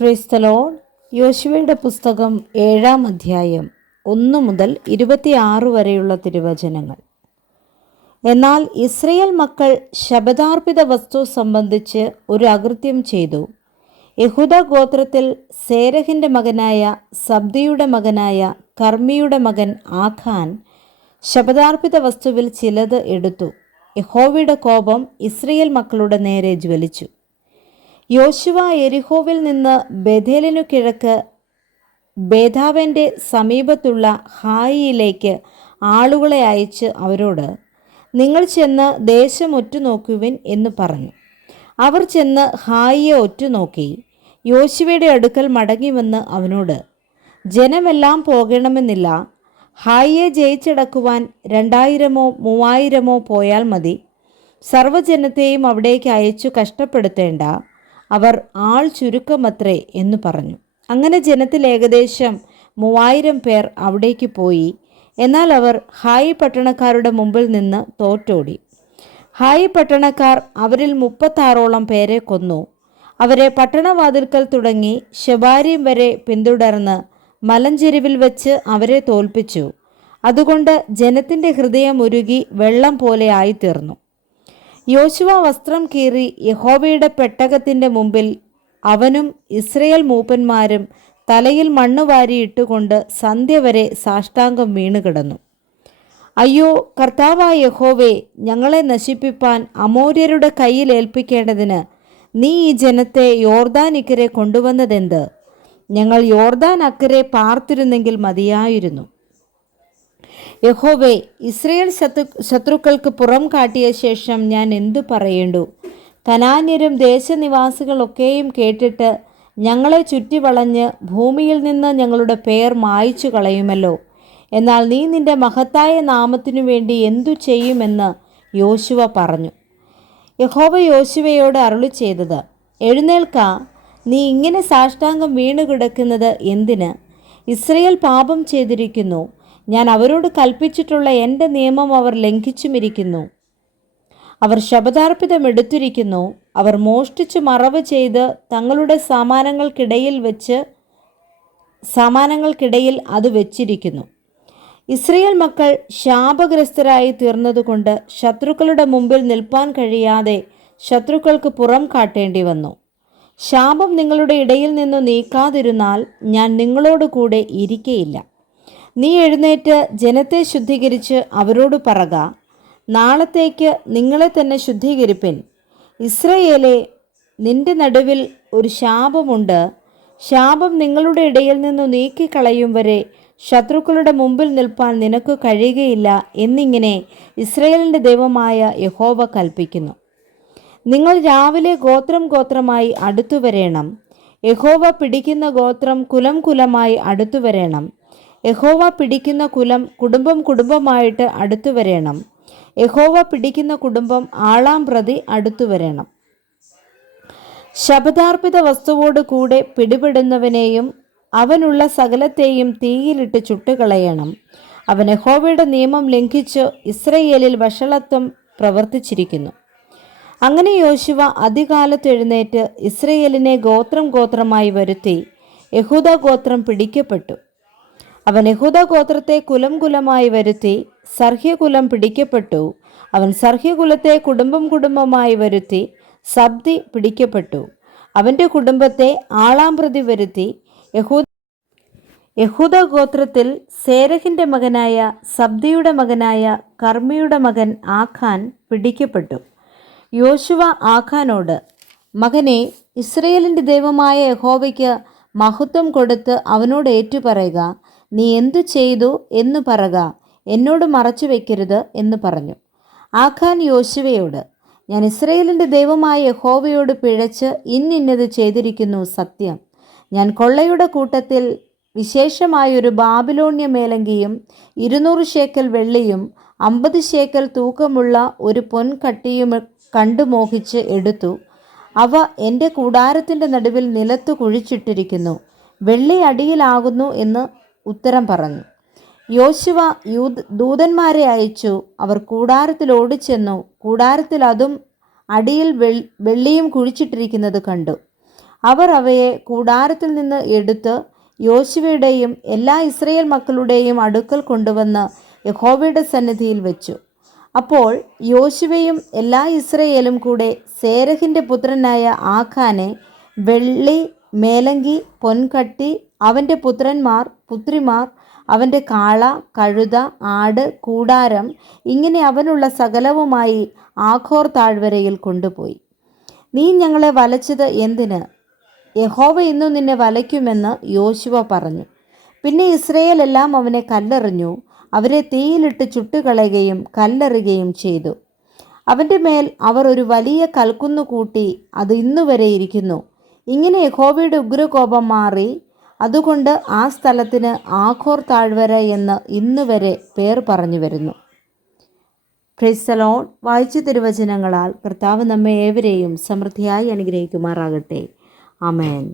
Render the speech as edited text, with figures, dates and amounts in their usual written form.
Praise the Lord. യോശുവയുടെ പുസ്തകം 7-ാം അധ്യായം 1 മുതൽ 26 വരെയുള്ള തിരുവചനങ്ങൾ. എന്നാൽ ഇസ്രയേൽ മക്കൾ ശപഥാർപ്പിത വസ്തു സംബന്ധിച്ച് ഒരു അകൃത്യം ചെയ്തു. യഹൂദ ഗോത്രത്തിൽ സേരഹിൻ്റെ മകനായ സബ്ദിയുടെ മകനായ കർമ്മിയുടെ മകൻ ആഖാൻ ശപഥാർപ്പിത വസ്തുവിൽ ചിലത് എടുത്തു. യഹോവയുടെ കോപം ഇസ്രയേൽ മക്കളുടെ നേരെ ജ്വലിച്ചു. യോശുവ യെരിഹോവിൽ നിന്ന് ബേഥേലിനു കിഴക്ക് ബേഥാവൻ്റെ സമീപത്തുള്ള ഹായിയിലേക്ക് ആളുകളെ അയച്ച് അവരോട്, നിങ്ങൾ ചെന്ന് ദേശം ഒറ്റുനോക്കുവിൻ എന്ന് പറഞ്ഞു. അവർ ചെന്ന് ഹായിയെ ഒറ്റുനോക്കി യോശുവയുടെ അടുക്കൽ മടങ്ങിവന്ന് അവനോട്, ജനമെല്ലാം പോകണമെന്നില്ല, ഹായിയെ ജയിച്ചടക്കുവാൻ 2000-ഓ 3000-ഓ പോയാൽ മതി, സർവ്വജനത്തെയും അവിടേക്ക് അയച്ചു കഷ്ടപ്പെടുത്തേണ്ട, അവർ ആൾ ചുരുക്കമത്രേ എന്ന് പറഞ്ഞു. അങ്ങനെ ജനത്തിൽ ഏകദേശം 3000 പേർ അവിടേക്ക് പോയി. എന്നാൽ അവർ ഹായി പട്ടണക്കാരുടെ മുമ്പിൽ നിന്ന് തോറ്റോടി. ഹായി പട്ടണക്കാർ അവരിൽ 36ഓളം പേരെ കൊന്നു. അവരെ പട്ടണവാതിൽക്കൽ തുടങ്ങി ശെബാരീം വരെ പിന്തുടർന്ന് മലഞ്ചെരുവിൽ വെച്ച് അവരെ തോൽപ്പിച്ചു. അതുകൊണ്ട് ജനത്തിൻ്റെ ഹൃദയം ഉരുകി വെള്ളം പോലെ ആയിത്തീർന്നു. യോശുവ വസ്ത്രം കീറി യഹോവയുടെ പെട്ടകത്തിൻ്റെ മുമ്പിൽ അവനും ഇസ്രയേൽ മൂപ്പന്മാരും തലയിൽ മണ്ണ് വാരിയിട്ടുകൊണ്ട് സന്ധ്യ വരെ സാഷ്ടാംഗം വീണുകിടന്നു. അയ്യോ കർത്താവായ യഹോവേ, ഞങ്ങളെ നശിപ്പിപ്പാൻ അമോര്യരുടെ കയ്യിൽ ഏൽപ്പിക്കേണ്ടതിന് നീ ഈ ജനത്തെ യോർദാൻ ഇക്കരെ കൊണ്ടുവന്നതെന്ത്? ഞങ്ങൾ യോർദാൻ അക്കരെ പാർത്തിരുന്നെങ്കിൽ മതിയായിരുന്നു. യഹോവേ, ഇസ്രയേൽ ശത്രുക്കൾക്ക് പുറം കാട്ടിയ ശേഷം ഞാൻ എന്തു പറയേണ്ടു? കനാന്യരും ദേശനിവാസികളൊക്കെയും കേട്ടിട്ട് ഞങ്ങളെ ചുറ്റിവളഞ്ഞ് ഭൂമിയിൽ നിന്ന് ഞങ്ങളുടെ പേർ മായ്ച്ചു കളയുമല്ലോ. എന്നാൽ നീ നിന്റെ മഹത്തായ നാമത്തിനു വേണ്ടി എന്തു ചെയ്യുമെന്ന് യോശുവ പറഞ്ഞു. യഹോവ യോശുവയോട് അരുളി ചെയ്തത്, എഴുന്നേൽക്ക, നീ ഇങ്ങനെ സാഷ്ടാംഗം വീണുകിടക്കുന്നത് എന്തിന്? ഇസ്രയേൽ പാപം ചെയ്തിരിക്കുന്നു. ഞാൻ അവരോട് കൽപ്പിച്ചിട്ടുള്ള എൻ്റെ നിയമം അവർ ലംഘിച്ചുമിരിക്കുന്നു. അവർ ശപഥാർപ്പിതം എടുത്തിരിക്കുന്നു. അവർ മോഷ്ടിച്ചു മറവ് ചെയ്ത് തങ്ങളുടെ സാമാനങ്ങൾക്കിടയിൽ അത് വെച്ചിരിക്കുന്നു. ഇസ്രയേൽ മക്കൾ ശാപഗ്രസ്തരായി തീർന്നതുകൊണ്ട് ശത്രുക്കളുടെ മുമ്പിൽ നിൽപ്പാൻ കഴിയാതെ ശത്രുക്കൾക്ക് പുറം കാട്ടേണ്ടി വന്നു. ശാപം നിങ്ങളുടെ ഇടയിൽ നിന്നു നീക്കാതിരുന്നാൽ ഞാൻ നിങ്ങളോട് കൂടെ ഇരിക്കയില്ല. നീ എഴുന്നേറ്റ് ജനത്തെ ശുദ്ധീകരിച്ച് അവരോട് പറക, നാളത്തേക്ക് നിങ്ങളെ തന്നെ ശുദ്ധീകരിപ്പിൻ. ഇസ്രയേലേ, നിന്റെ നടുവിൽ ഒരു ശാപമുണ്ട്. ശാപം നിങ്ങളുടെ ഇടയിൽ നിന്നു നീക്കിക്കളയും വരെ ശത്രുക്കളുടെ മുമ്പിൽ നിൽപ്പാൻ നിനക്ക് കഴിയുകയില്ല എന്നിങ്ങനെ ഇസ്രയേലിൻ്റെ ദൈവമായ യഹോവ കൽപ്പിക്കുന്നു. നിങ്ങൾ രാവിലെ ഗോത്രം ഗോത്രമായി അടുത്തു വരേണം. യഹോവ പിടിക്കുന്ന ഗോത്രം കുലം കുലമായി അടുത്തു വരേണം. യഹോവ പിടിക്കുന്ന കുലം കുടുംബം കുടുംബമായിട്ട് അടുത്തു വരേണം. യഹോവ പിടിക്കുന്ന കുടുംബം ആളാം പ്രതി അടുത്തു വരേണം. ശപഥാർപ്പിത വസ്തുവോട് കൂടെ പിടിപെടുന്നവനെയും അവനുള്ള സകലത്തെയും തീയിലിട്ട് ചുട്ടുകളയണം. അവൻ യഹോവയുടെ നിയമം ലംഘിച്ച് ഇസ്രയേലിൽ വഷളത്വം പ്രവർത്തിച്ചിരിക്കുന്നു. അങ്ങനെ യോശുവ അതികാലത്ത് എഴുന്നേറ്റ് ഇസ്രയേലിനെ ഗോത്രം ഗോത്രമായി വരുത്തി. യഹൂദ ഗോത്രം പിടിക്കപ്പെട്ടു. അവൻ യഹൂദ ഗോത്രത്തെ കുലം കുലമായി വരുത്തി. സർഹ്യകുലം പിടിക്കപ്പെട്ടു. അവൻ സർഹ്യകുലത്തെ കുടുംബം കുടുംബമായി വരുത്തി. സബ്ദി പിടിക്കപ്പെട്ടു. അവൻ്റെ കുടുംബത്തെ ആളാം പ്രതി വരുത്തി. യഹൂദ ഗോത്രത്തിൽ സേരഹിൻ്റെ മകനായ സബ്ദിയുടെ മകനായ കർമ്മിയുടെ മകൻ ആഖാൻ പിടിക്കപ്പെട്ടു. യോശുവ ആഖാനോട്, മകനെ, ഇസ്രയേലിൻ്റെ ദൈവമായ യഹോവയ്ക്ക് മഹത്വം കൊടുത്ത് അവനോട് ഏറ്റുപറയുക. നീ എന്തു ചെയ്തു എന്ന് പറക, എന്നോട് മറച്ചു വയ്ക്കരുത് എന്ന് പറഞ്ഞു. ആഖാൻ യോശുവയോട്, ഞാൻ ഇസ്രയേലിൻ്റെ ദൈവമായ യഹോവയോട് പിഴച്ച് ഇന്നത് ചെയ്തിരിക്കുന്നു സത്യം. ഞാൻ കൊള്ളയുടെ കൂട്ടത്തിൽ വിശേഷമായൊരു ബാബിലോണ്യ മേലങ്കിയും 200 ശേക്കൽ വെള്ളിയും 50 ശേക്കൽ തൂക്കമുള്ള ഒരു പൊൻകട്ടിയും കണ്ടു മോഹിച്ച് എടുത്തു. അവ എൻ്റെ കൂടാരത്തിൻ്റെ നടുവിൽ നിലത്ത് കുഴിച്ചിട്ടിരിക്കുന്നു. വെള്ളി അടിയിലാകുന്നു എന്ന് ഉത്തരം പറഞ്ഞു. യോശുവ ദൂതന്മാരെ അയച്ചു. അവർ കൂടാരത്തിൽ ഓടിച്ചെന്നു. കൂടാരത്തിൽ അതും അടിയിൽ വെള്ളിയും കുഴിച്ചിട്ടിരിക്കുന്നത് കണ്ടു. അവർ അവയെ കൂടാരത്തിൽ നിന്ന് എടുത്ത് യോശുവയുടെയും എല്ലാ ഇസ്രയേൽ മക്കളുടെയും അടുക്കൽ കൊണ്ടുവന്ന് യഹോവയുടെ സന്നിധിയിൽ വെച്ചു. അപ്പോൾ യോശുവയും എല്ലാ ഇസ്രയേലും കൂടെ സേരഹിൻ്റെ പുത്രനായ ആഖാനെ വെള്ളി, മേലങ്കി, പൊൻകട്ടി, അവൻ്റെ പുത്രന്മാർ, പുത്രിമാർ, അവൻ്റെ കാള, കഴുത, ആട്, കൂടാരം, ഇങ്ങനെ അവനുള്ള സകലവുമായി ആഖോർ താഴ്വരയിൽ കൊണ്ടുപോയി. നീ ഞങ്ങളെ വലച്ചത് എന്തിന്? യഹോവ ഇന്നു നിന്നെ വലയ്ക്കുമെന്ന് യോശുവ പറഞ്ഞു. പിന്നെ ഇസ്രയേൽ എല്ലാം അവനെ കല്ലെറിഞ്ഞു, അവരെ തീയിലിട്ട് ചുട്ടുകളയുകയും കല്ലെറിയുകയും ചെയ്തു. അവൻ്റെ മേൽ അവർ ഒരു വലിയ കൽക്കുന്നു കൂട്ടി, അത് ഇന്നുവരെ ഇരിക്കുന്നു. ഇങ്ങനെ യഹോവയുടെ ഉഗ്രകോപം മാറി, അതുകൊണ്ട് ആ സ്ഥലത്തിന് ആഖോർ താഴ്വര എന്ന് ഇന്നുവരെ പേർ പറഞ്ഞു വരുന്നു. Praise the Lord. വായിച്ച തിരുവചനങ്ങളാൽ കർത്താവ് നമ്മെ ഏവരെയും സമൃദ്ധിയായി അനുഗ്രഹിക്കുമാറാകട്ടെ. ആമേൻ.